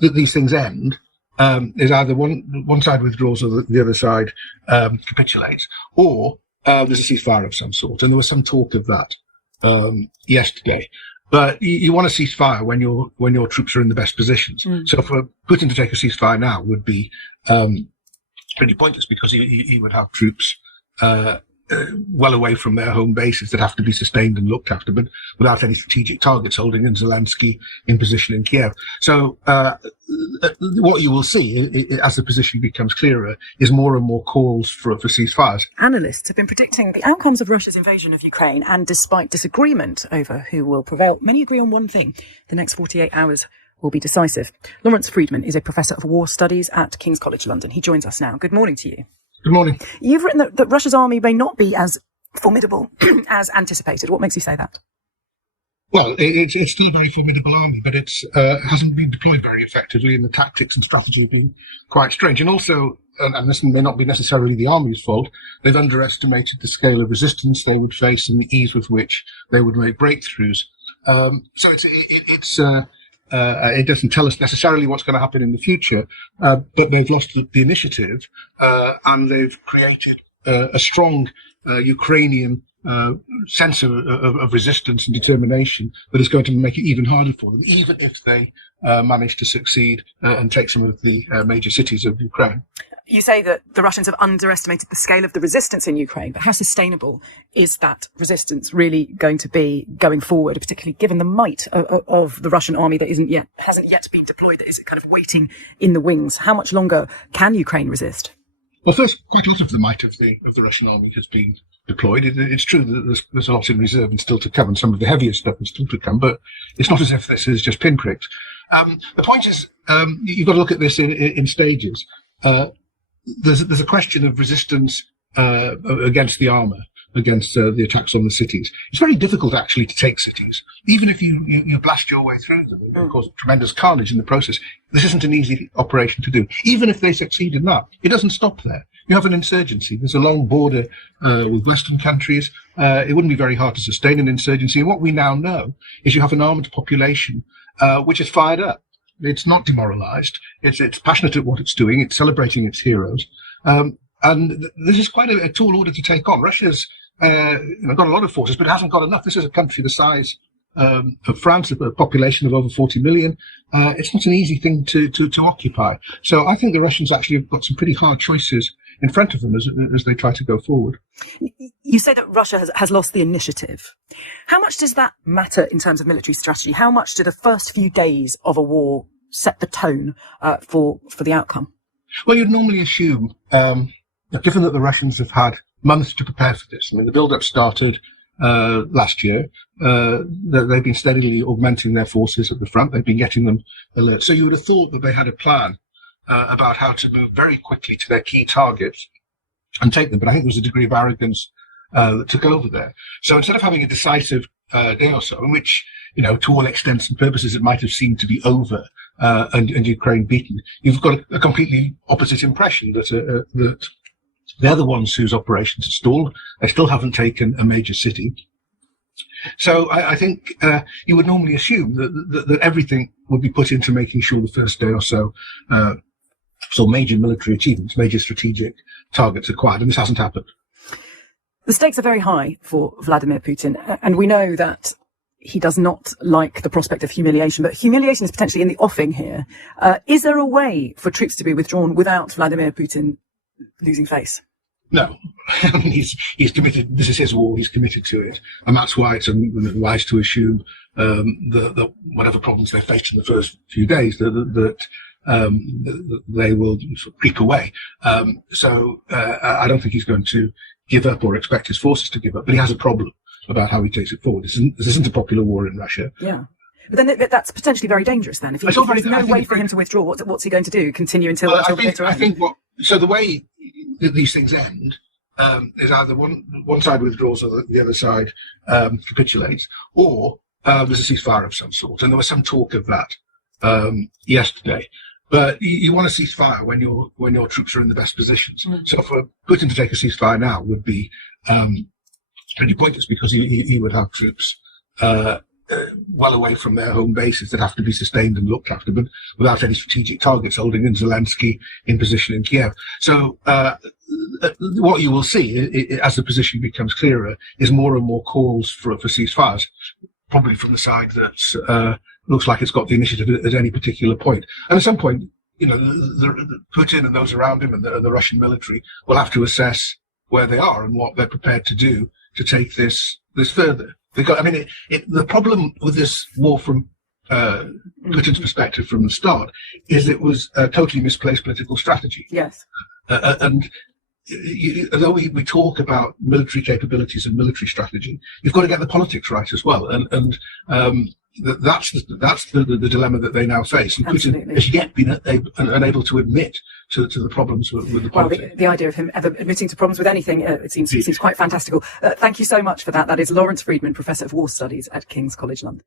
that these things end is either one side withdraws or the other side capitulates, or there's a ceasefire of some sort. And there was some talk of that yesterday. But you want a ceasefire when your troops are in the best positions. So for Putin to take a ceasefire now would be pretty pointless, because he would have troops well away from their home bases that have to be sustained and looked after, but without any strategic targets holding in Zelensky in position in Kiev. So what you will see as the position becomes clearer is more and more calls for ceasefires. Analysts have been predicting the outcomes of Russia's invasion of Ukraine, and despite disagreement over who will prevail, many agree on one thing: the next 48 hours will be decisive. Lawrence Freedman is a professor of war studies at King's College London. He joins us now. Good morning to you. Good morning. You've written that Russia's army may not be as formidable as anticipated. What makes you say that? Well, it's still a very formidable army, but it hasn't been deployed very effectively, and the tactics and strategy have been quite strange. And also, and this may not be necessarily the army's fault, they've underestimated the scale of resistance they would face and the ease with which they would make breakthroughs. So it doesn't tell us necessarily what's going to happen in the future, but they've lost the initiative, and they've created a strong Ukrainian sense of resistance and determination that is going to make it even harder for them, even if they manage to succeed and take some of the major cities of Ukraine. You say that the Russians have underestimated the scale of the resistance in Ukraine, but how sustainable is that resistance really going to be going forward, particularly given the might of the Russian army that hasn't yet been deployed, that is kind of waiting in the wings? How much longer can Ukraine resist? Well, first, quite a lot of the might of the Russian army has been deployed. It's true that there's a lot in reserve and still to come, and some of the heavier stuff is still to come, but it's not as if this is just pinpricked. The point is, you've got to look at this in stages. There's a question of resistance against the armour, against the attacks on the cities. It's very difficult actually to take cities, even if you blast your way through them and cause tremendous carnage in the process. This isn't an easy operation to do. Even if they succeed in that, it doesn't stop there. You have an insurgency. There's a long border with Western countries. It wouldn't be very hard to sustain an insurgency. And what we now know is you have an armed population which is fired up. It's not demoralized. It's passionate at what it's doing. It's celebrating its heroes. And this is quite a tall order to take on. Russia's got a lot of forces, but it hasn't got enough. This is a country the size of France, a population of over 40 million. It's not an easy thing to occupy. So I think the Russians actually have got some pretty hard choices in front of them as they try to go forward. You say that Russia has lost the initiative. How much does that matter in terms of military strategy? How much do the first few days of a war set the tone for the outcome? Well, you'd normally assume, given that the Russians have had months to prepare for this. I mean, the build-up started last year. They've been steadily augmenting their forces at the front. They've been getting them alert. So you would have thought that they had a plan about how to move very quickly to their key targets and take them. But I think there was a degree of arrogance that took over there. So instead of having a decisive day or so, in which, to all extents and purposes, it might have seemed to be over and Ukraine beaten, you've got a completely opposite impression that they're the ones whose operations are stalled. They still haven't taken a major city. So I think you would normally assume that everything would be put into making sure the first day or so saw major military achievements, major strategic targets acquired, and this hasn't happened. The stakes are very high for Vladimir Putin, and we know that he does not like the prospect of humiliation, but humiliation is potentially in the offing here. Is there a way for troops to be withdrawn without Vladimir Putin losing face? No. I mean, he's committed. This is his war. He's committed to it, and that's why it's wise to assume that whatever problems they faced in the first few days, that they will sort of creep away. So I don't think he's going to give up or expect his forces to give up, but he has a problem about how he takes it forward. This isn't a popular war in Russia. Yeah. But then that's potentially very dangerous then. If there's no way for him to withdraw, what's he going to do? Continue until later on? I think so the way that these things end is either one side withdraws or the other side capitulates, or there's a ceasefire of some sort. And there was some talk of that yesterday. But you want a ceasefire when your troops are in the best positions. So for Putin to take a ceasefire now would be pretty pointless, because he would have troops well away from their home bases that have to be sustained and looked after, but without any strategic targets holding in Zelensky in position in Kiev. So what you will see as the position becomes clearer is more and more calls for ceasefires, probably from the side that looks like it's got the initiative at any particular point. And at some point, Putin and those around him and the Russian military will have to assess where they are and what they're prepared to do to take this further. The problem with this war from Putin's perspective from the start is it was a totally misplaced political strategy. Yes. And although we talk about military capabilities and military strategy, you've got to get the politics right as well. And that's the dilemma that they now face. And Putin has yet been unable to admit to the problems with the politics. Well, the idea of him ever admitting to problems with anything, it seems quite fantastical. Thank you so much for that. That is Lawrence Freedman, Professor of War Studies at King's College London.